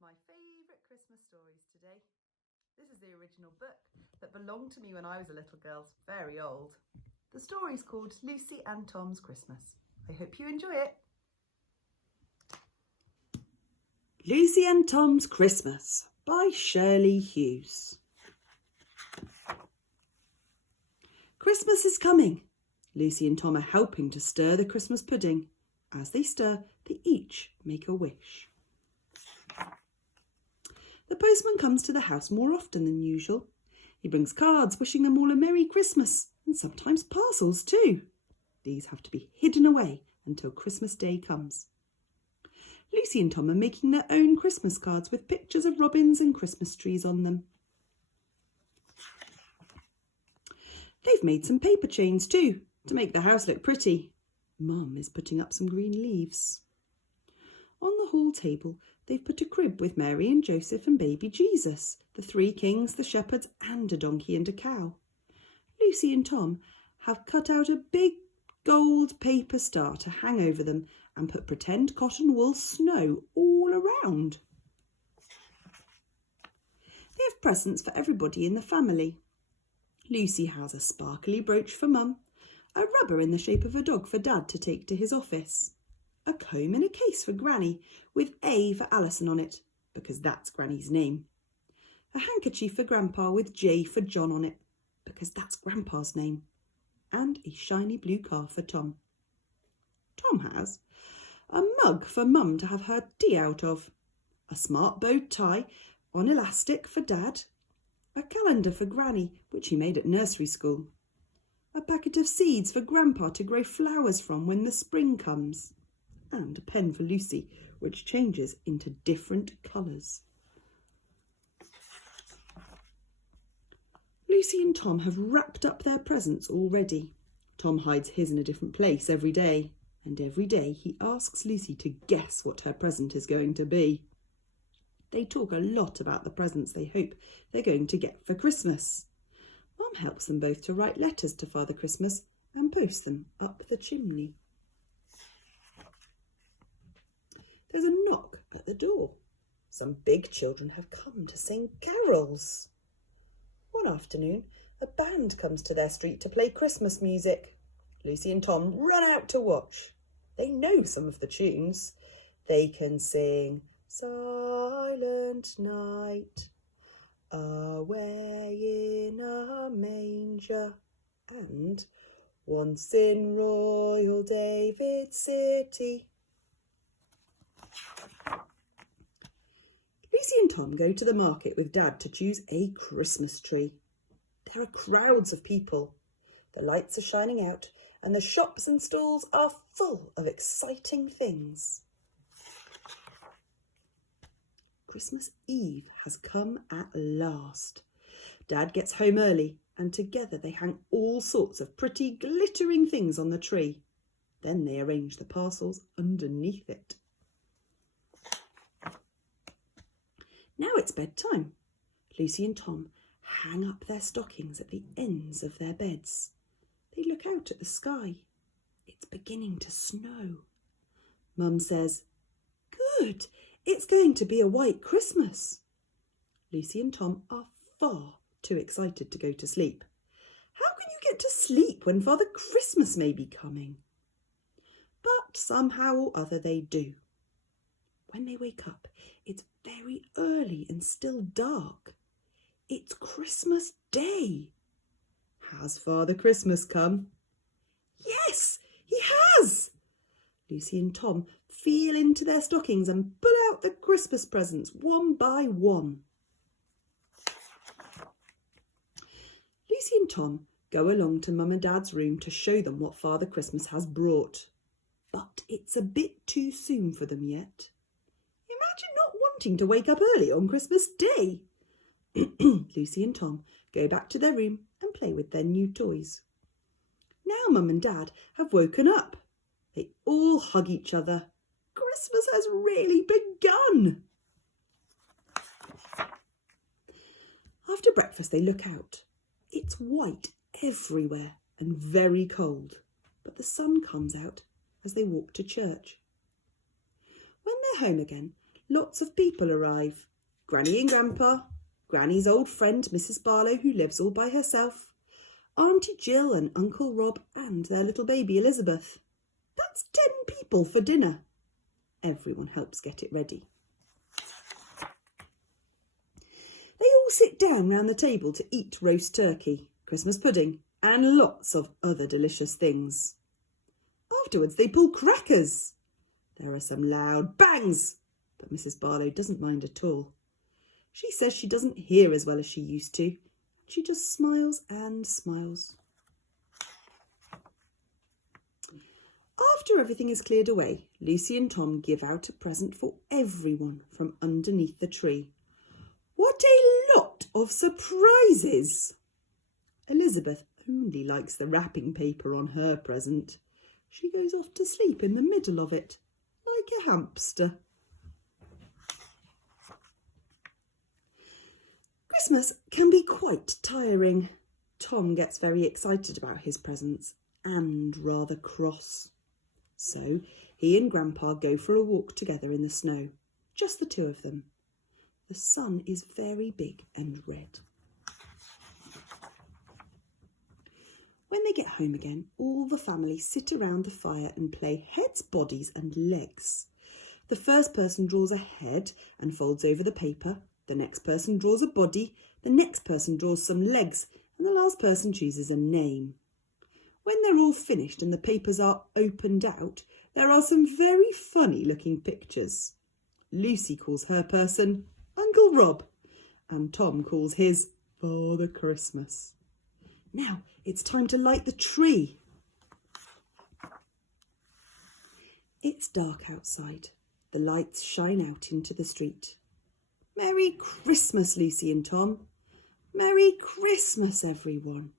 my favourite Christmas stories today. This is the original book that belonged to me when I was a little girl, very old. The story's called Lucy and Tom's Christmas. I hope you enjoy it. Lucy and Tom's Christmas by Shirley Hughes. Christmas is coming. Lucy and Tom are helping to stir the Christmas pudding. As they stir, they each make a wish. The postman comes to the house more often than usual. He brings cards wishing them all a Merry Christmas, and sometimes parcels too. These have to be hidden away until Christmas Day comes. Lucy and Tom are making their own Christmas cards with pictures of robins and Christmas trees on them. They've made some paper chains too, to make the house look pretty. Mum is putting up some green leaves. On the hall table, they've put a crib with Mary and Joseph and baby Jesus, the three kings, the shepherds, and a donkey and a cow. Lucy and Tom have cut out a big gold paper star to hang over them and put pretend cotton wool snow all around. They have presents for everybody in the family. Lucy has a sparkly brooch for Mum, a rubber in the shape of a dog for Dad to take to his office, a comb in a case for Granny with A for Alison on it, because that's Granny's name, a handkerchief for Grandpa with J for John on it, because that's Grandpa's name, and a shiny blue car for Tom. Tom has a mug for Mum to have her tea out of, a smart bow tie on elastic for Dad, a calendar for Granny, which he made at nursery school, a packet of seeds for Grandpa to grow flowers from when the spring comes, and a pen for Lucy, which changes into different colours. Lucy and Tom have wrapped up their presents already. Tom hides his in a different place every day, and every day he asks Lucy to guess what her present is going to be. They talk a lot about the presents they hope they're going to get for Christmas. Mum helps them both to write letters to Father Christmas and post them up the chimney. There's a knock at the door. Some big children have come to sing carols. One afternoon, a band comes to their street to play Christmas music. Lucy and Tom run out to watch. They know some of the tunes. They can sing Silent Night, Away in a Manger, and Once in Royal David City. Lucy and Tom go to the market with Dad to choose a Christmas tree. There are crowds of people. The lights are shining out and the shops and stalls are full of exciting things. Christmas Eve has come at last. Dad gets home early and together they hang all sorts of pretty glittering things on the tree. Then they arrange the parcels underneath it. Now it's bedtime. Lucy and Tom hang up their stockings at the ends of their beds. They look out at the sky. It's beginning to snow. Mum says, "Good, it's going to be a white Christmas." Lucy and Tom are far too excited to go to sleep. How can you get to sleep when Father Christmas may be coming? But somehow or other they do. When they wake up, it's very early and still dark. It's Christmas Day. Has Father Christmas come? Yes, he has. Lucy and Tom feel into their stockings and pull out the Christmas presents one by one. Lucy and Tom go along to Mum and Dad's room to show them what Father Christmas has brought. But it's a bit too soon for them yet. Imagine not wanting to wake up early on Christmas Day. Lucy and Tom go back to their room and play with their new toys. Now Mum and Dad have woken up. They all hug each other. Christmas has really begun. After breakfast they look out. It's white everywhere and very cold, but the sun comes out as they walk to church. When they're home again, lots of people arrive. Granny and Grandpa, Granny's old friend Mrs. Barlow, who lives all by herself, Auntie Jill and Uncle Rob and their little baby Elizabeth. That's 10 people for dinner. Everyone helps get it ready. They all sit down round the table to eat roast turkey, Christmas pudding, and lots of other delicious things. Afterwards they pull crackers. There are some loud bangs, but Mrs. Barlow doesn't mind at all. She says she doesn't hear as well as she used to. She just smiles and smiles. After everything is cleared away, Lucy and Tom give out a present for everyone from underneath the tree. What a lot of surprises! Elizabeth only likes the wrapping paper on her present. She goes off to sleep in the middle of it, like a hamster. Christmas can be quite tiring. Tom gets very excited about his presents and rather cross. So he and Grandpa go for a walk together in the snow, just the two of them. The sun is very big and red. When they get home again, all the family sit around the fire and play heads, bodies and legs. The first person draws a head and folds over the paper. The next person draws a body. The next person draws some legs. And the last person chooses a name. When they're all finished and the papers are opened out, there are some very funny looking pictures. Lucy calls her person Uncle Rob, and Tom calls his Father Christmas. Now it's time to light the tree. It's dark outside. The lights shine out into the street. Merry Christmas, Lucy and Tom. Merry Christmas, everyone.